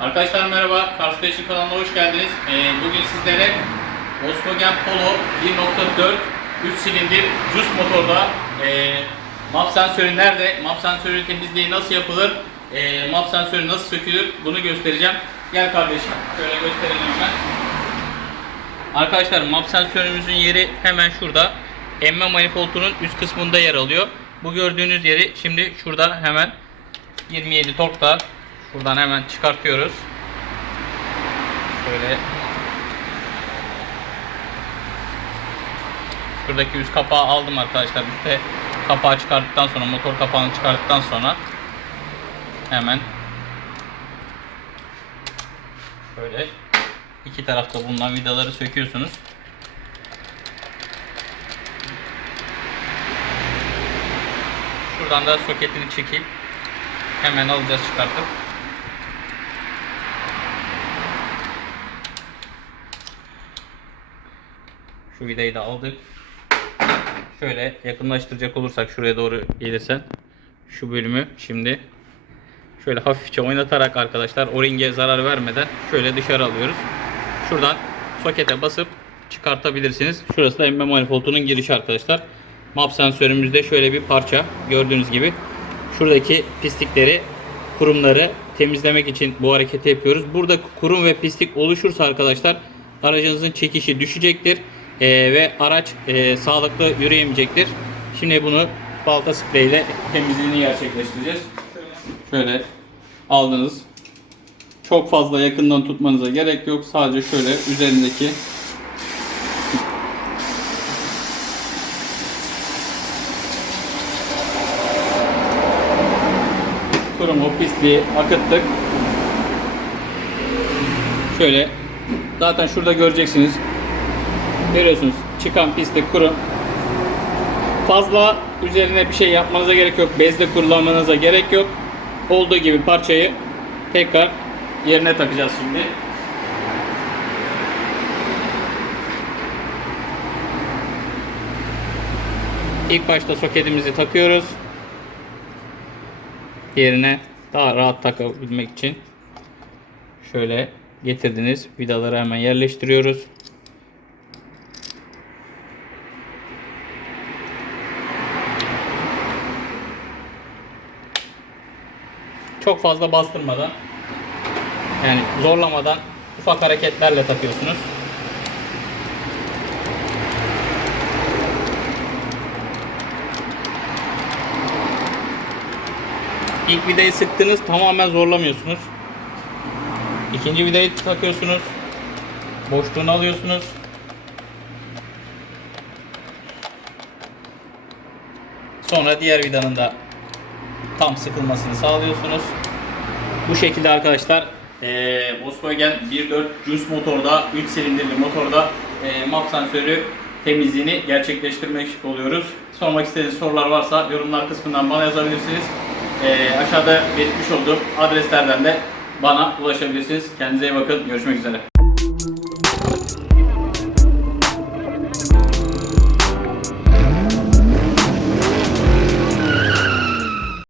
Arkadaşlar merhaba, Car Station kanalına hoş geldiniz. Ee, bugün sizlere Volkswagen Polo 1.4 3 silindir CUS motorda e, map sensörü nerede, map sensörü temizliği nasıl yapılır, e, map sensörü nasıl sökülür bunu göstereceğim. Gel kardeşim, şöyle gösterelim hemen. Arkadaşlar map sensörümüzün yeri hemen şurada. Emme manifoldunun üst kısmında yer alıyor. Bu gördüğünüz yeri şimdi şurada hemen 27 torkta şuradan hemen çıkartıyoruz. Şöyle Şuradaki üst kapağı aldım arkadaşlar. Üste kapağı çıkarttıktan sonra motor kapağını çıkarttıktan sonra hemen şöyle iki tarafta bulunan vidaları söküyorsunuz. Şuradan da soketini çekip hemen alacağız çıkartıp. Şu vidayı da aldık. Şöyle yakınlaştıracak olursak şuraya doğru gelirsen şu bölümü şimdi şöyle hafifçe oynatarak arkadaşlar o ringe zarar vermeden şöyle dışarı alıyoruz. Şuradan sokete basıp çıkartabilirsiniz. Şurası da emme manifoldunun girişi arkadaşlar. Map sensörümüzde şöyle bir parça gördüğünüz gibi. Şuradaki pislikleri, kurumları temizlemek için bu hareketi yapıyoruz. Burada kurum ve pislik oluşursa arkadaşlar aracınızın çekişi düşecektir. Ee, ve araç e, sağlıklı yürüyemeyecektir. Şimdi bunu balta spreyle temizliğini gerçekleştireceğiz. Şöyle aldınız. Çok fazla yakından tutmanıza gerek yok. Sadece şöyle üzerindeki kurumu, pisliği akıttık. Şöyle zaten şurada göreceksiniz. Görüyorsunuz çıkan pislik kurum. Fazla üzerine bir şey yapmanıza gerek yok. Bezle kullanmanıza gerek yok. Olduğu gibi parçayı tekrar yerine takacağız şimdi. İlk başta soketimizi takıyoruz. Yerine daha rahat takabilmek için şöyle getirdiniz. Vidaları hemen yerleştiriyoruz. Çok fazla bastırmadan yani zorlamadan ufak hareketlerle takıyorsunuz. İlk vidayı sıktınız tamamen zorlamıyorsunuz. İkinci vidayı takıyorsunuz. Boşluğunu alıyorsunuz. Sonra diğer vidanın da tam sıkılmasını sağlıyorsunuz. Bu şekilde arkadaşlar eee Volkswagen 1.4 Juice motorda 3 silindirli motorda eee map sensörü temizliğini gerçekleştirmek oluyoruz. Sormak istediğiniz sorular varsa yorumlar kısmından bana yazabilirsiniz. Eee aşağıda belirtmiş olduğum adreslerden de bana ulaşabilirsiniz. Kendinize iyi bakın. Görüşmek üzere.